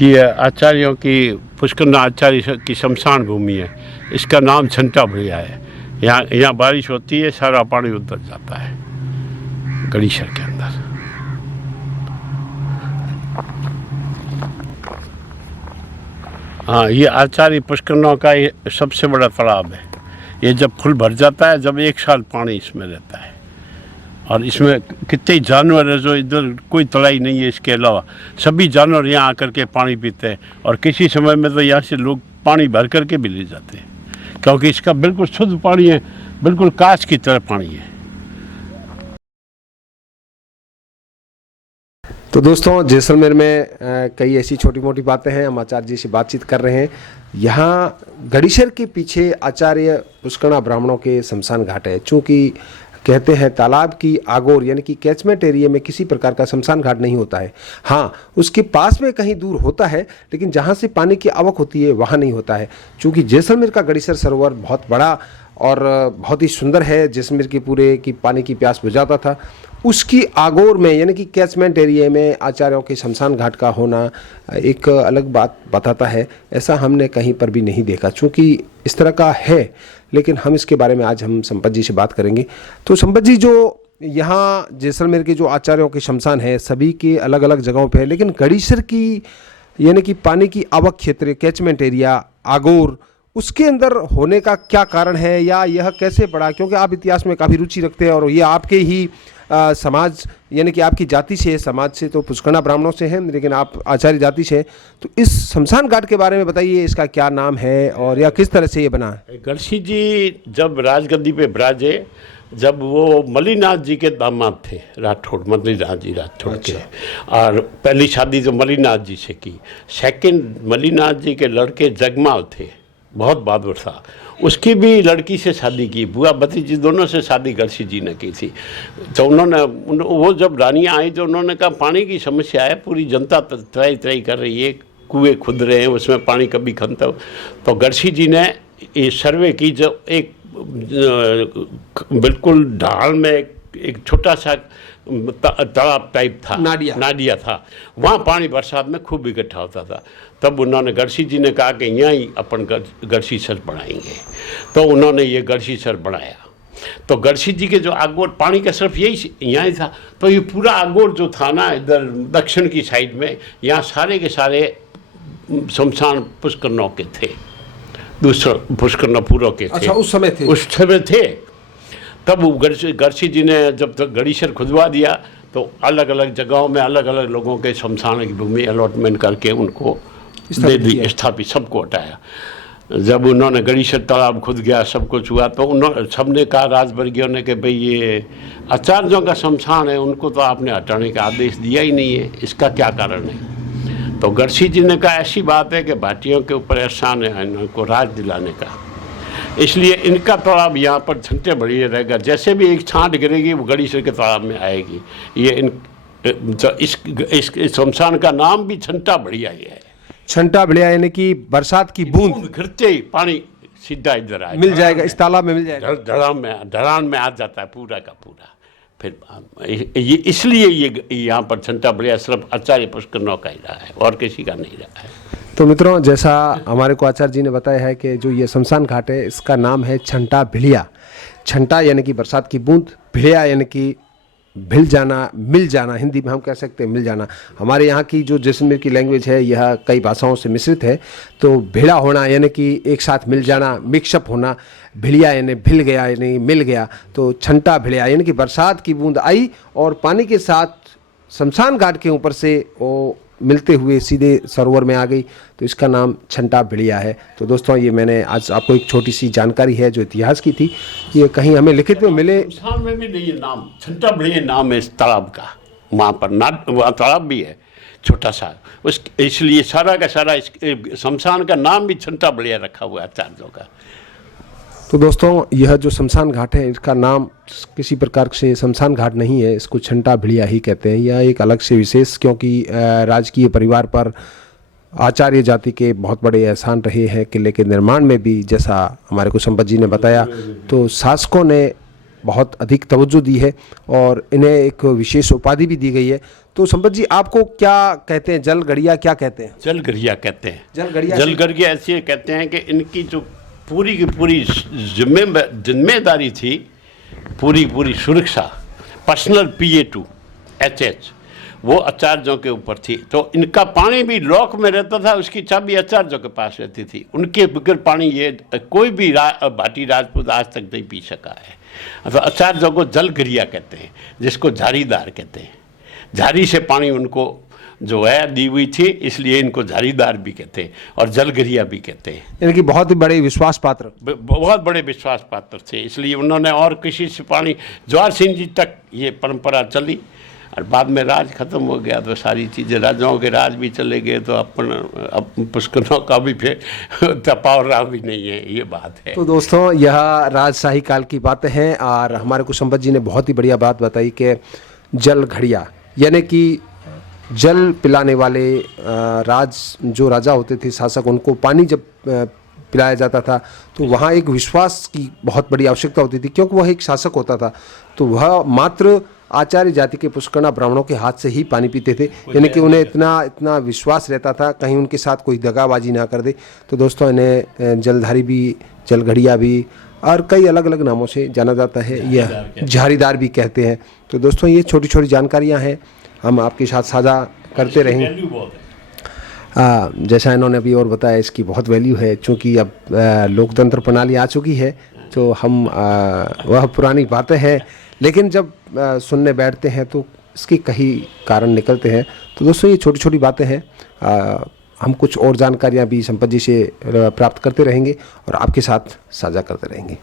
ये आचार्यों की पुष्कर आचार्य की शमशान भूमि है। इसका नाम छंटा भड़िया है। यहाँ बारिश होती है, सारा पानी उतर जाता है गड़ीसर के अंदर। हाँ, ये आचार्य पुष्कर का ये सबसे बड़ा तालाब है। ये जब फुल भर जाता है, जब एक साल पानी इसमें रहता है, और इसमें कितने जानवर है जो इधर कोई तलाई नहीं है इसके अलावा, सभी जानवर यहाँ आकर के पानी पीते हैं। और किसी समय में तो यहाँ से लोग पानी भर करके भी ले जाते हैं, क्योंकि इसका बिल्कुल शुद्ध पानी है, बिल्कुल कांच की तरह पानी है। तो दोस्तों, जैसलमेर में कई ऐसी छोटी मोटी बातें हैं। हम आचार्य जी से बातचीत कर रहे हैं। यहाँ गड़ीसर के पीछे आचार्य पुष्करणा ब्राह्मणों के शमशान घाट है। चूँकि कहते हैं तालाब की आगोर यानी कि कैचमेंट एरिया में किसी प्रकार का शमशान घाट नहीं होता है। हाँ, उसके पास में कहीं दूर होता है, लेकिन जहाँ से पानी की आवक होती है वहाँ नहीं होता है। चूँकि जैसलमेर का गड़ीसर सरोवर बहुत बड़ा और बहुत ही सुंदर है, जैसलमेर की पूरे की पानी की प्यास बुझाता था। उसकी आगोर में यानी कि कैचमेंट एरिया में आचार्यों के शमशान घाट का होना एक अलग बात बताता है। ऐसा हमने कहीं पर भी नहीं देखा। चूँकि इस तरह का है, लेकिन हम इसके बारे में आज हम संपत जी से बात करेंगे। तो संपत जी, जो यहाँ जैसलमेर के जो आचार्यों के शमशान है सभी के अलग अलग जगहों पे है, लेकिन गड़ीसर की यानी कि पानी की आवक क्षेत्र कैचमेंट एरिया आगोर उसके अंदर होने का क्या कारण है, या यह कैसे पड़ा? क्योंकि आप इतिहास में काफ़ी रुचि रखते हैं और ये आपके ही समाज यानी कि आपकी जाति से है। समाज से तो पुष्करणा ब्राह्मणों से हैं, लेकिन आप आचार्य जाति से हैं। तो इस शमशान घाट के बारे में बताइए, इसका क्या नाम है और या किस तरह से ये बना है? गढ़सी जी जब राजगद्दी पे विराजे, जब वो मलिनाथ जी के दामाद थे, राठौड़ मलिनाथ जी राठौड़ के। और पहली शादी जो मलिनाथ जी से की, सेकंड मलिनाथ जी के लड़के जगमाल थे, बहुत बहादुर था, उसकी भी लड़की से शादी की। बुआ भतीजी दोनों से शादी गढ़सी जी ने की थी। तो उन्होंने वो जब रानियाँ आई तो उन्होंने कहा पानी की समस्या है, पूरी जनता त्राई त्राई कर रही है, कुएँ खुद रहे हैं, उसमें पानी कभी खत्म। तो गढ़सी जी ने ये सर्वे की। जो एक बिल्कुल ढाल में एक छोटा सा तालाब टाइप था, नाडिया था, वहाँ पानी बरसात में खूब इकट्ठा होता था। तब उन्होंने गढ़सी जी ने कहा कि यहाँ ही अपन गढ़सी सर बनाएंगे। तो उन्होंने ये गढ़सी सर बनाया। तो गढ़सी जी के जो आगोर पानी का सिर्फ यही यहाँ ही था। तो ये पूरा आगोर जो था ना, इधर दक्षिण की साइड में, यहाँ सारे के सारे शमशान पुष्करणों के थे, दूसरा पुष्करणों पूर्व के थे। अच्छा, उस समय थे। तब गढ़सी जी ने जब तक गड़ीसर खुदवा दिया तो अलग अलग जगहों में अलग अलग लोगों के शमशान की भूमि अलॉटमेंट करके उनको दे दी, स्थापित, सबको हटाया। जब उन्होंने गड़ीसर तालाब खुद गया, सब कुछ हुआ, तो उन्होंने सबने कहा, राजवर्गीयों ने, कि भाई ये आचार्यों का शमशान है, उनको तो आपने हटाने का आदेश दिया ही नहीं है, इसका क्या कारण है? तो गढ़सी जी ने कहा ऐसी बात है कि भाटियों के ऊपर एहसान है इनको राज दिलाने का, इसलिए इनका तालाब यहाँ पर छंटे बढ़िया रहेगा। जैसे भी एक छांट गिरेगी वो गड़ीसर के तालाब में आएगी। ये इस शमशान का नाम भी छंटा बढ़िया ही है। छंटा बढ़िया यानी कि बरसात की बूंद गिरते ही पानी सीधा इधर आएगा, मिल जाएगा, इस तालाब में मिल जाएगा, ढलान में आ जाता है पूरा का पूरा। फिर ये इसलिए ये यहाँ पर छंटा बढ़िया सिर्फ आचार्य पुष्करणों का ही रहा है, और किसी का नहीं रहा है। तो मित्रों, जैसा हमारे को आचार्य जी ने बताया है कि जो ये शमशान घाट है इसका नाम है छंटा भिड़िया। छंटा यानी कि बरसात की बूंद, भिड़िया यानी कि भिल जाना, मिल जाना, हिंदी में हम कह सकते हैं मिल जाना। हमारे यहाँ की जो जैसलमेर की लैंग्वेज है यह कई भाषाओं से मिश्रित है। तो भिड़ा होना यानी कि एक साथ मिल जाना, मिक्सअप होना। भिड़िया यानी भिल गया यानी मिल गया। तो छंटा भिड़िया यानी कि बरसात की बूंद आई और पानी के साथ शमशान घाट के ऊपर से वो मिलते हुए सीधे सरोवर में आ गई, तो इसका नाम छंटा भिड़िया है। तो दोस्तों, ये मैंने आज आपको एक छोटी सी जानकारी है जो इतिहास की थी, ये कहीं हमें लिखित में मिले। शमशान में भी नहीं नाम छंटा भिड़िया नाम है इस तालाब का, वहाँ पर वहाँ तालाब भी है छोटा सा, उस इसलिए सारा का सारा इस शमशान का नाम भी छंटा भिड़िया रखा हुआ है आचार्यों का। तो दोस्तों, यह जो शमशान घाट है इसका नाम किसी प्रकार से शमशान घाट नहीं है, इसको छंटा भिड़िया ही कहते हैं। यह एक अलग से विशेष, क्योंकि राजकीय परिवार पर आचार्य जाति के बहुत बड़े एहसान रहे हैं। किले के निर्माण में भी, जैसा हमारे को संपत जी ने बताया, तो शासकों ने बहुत अधिक तवज्जो दी है और इन्हें एक विशेष उपाधि भी दी गई है। तो संपत जी, आपको क्या कहते हैं, जलगड़िया क्या कहते हैं? जलगड़िया कहते हैं। जलगड़िया जलगड़िया ऐसे कहते हैं कि इनकी जो पूरी की पूरी जिम्मेदारी थी, पूरी सुरक्षा, पर्सनल PA2 HH, वो आचार्यों के ऊपर थी। तो इनका पानी भी लॉक में रहता था, उसकी चाबी आचार्यों के पास रहती थी। उनके बगैर पानी ये कोई भी भाटी राजपूत आज तक नहीं पी सका है। तो आचार्यों को जलगड़िया कहते हैं, जिसको झारीदार कहते हैं। झारी से पानी उनको जो है दी हुई थी, इसलिए इनको झारीदार भी कहते हैं और जलगड़िया भी कहते हैं। इनकी बहुत ही बड़े विश्वास पात्र, बहुत बड़े विश्वास पात्र थे, इसलिए उन्होंने और किसी से पानी, जवाहर सिंह जी तक ये परंपरा चली। और बाद में राज खत्म हो गया तो सारी चीज़ें, राजाओं के राज भी चले गए, तो अपन पुष्करों का भी फिर तपाव रहा भी नहीं है, ये बात है। तो दोस्तों, यह राजशाही काल की बातें हैं और हमारे को संपत जी ने बहुत ही बढ़िया बात बताई कि जलघड़िया यानी कि जल पिलाने वाले जो राजा होते थे, शासक, उनको पानी जब पिलाया जाता था तो वहाँ एक विश्वास की बहुत बड़ी आवश्यकता होती थी, क्योंकि वह एक शासक होता था। तो वह मात्र आचार्य जाति के पुष्करणा ब्राह्मणों के हाथ से ही पानी पीते थे, यानी कि उन्हें इतना विश्वास रहता था कहीं उनके साथ कोई दगाबाजी ना कर दे। तो दोस्तों, इन्हें जलधारी भी, जलघड़िया भी और कई अलग अलग नामों से जाना जाता है, यह झारीदार भी कहते हैं। तो दोस्तों, ये छोटी छोटी जानकारियाँ हैं, हम आपके साथ साझा करते रहेंगे। जैसा इन्होंने अभी और बताया, इसकी बहुत वैल्यू है, चूँकि अब लोकतंत्र प्रणाली आ चुकी है तो हम वह पुरानी बातें हैं, लेकिन जब सुनने बैठते हैं तो इसके कई कारण निकलते हैं। तो दोस्तों, ये छोटी छोटी बातें हैं, हम कुछ और जानकारियाँ भी संपत जी से प्राप्त करते रहेंगे और आपके साथ साझा करते रहेंगे।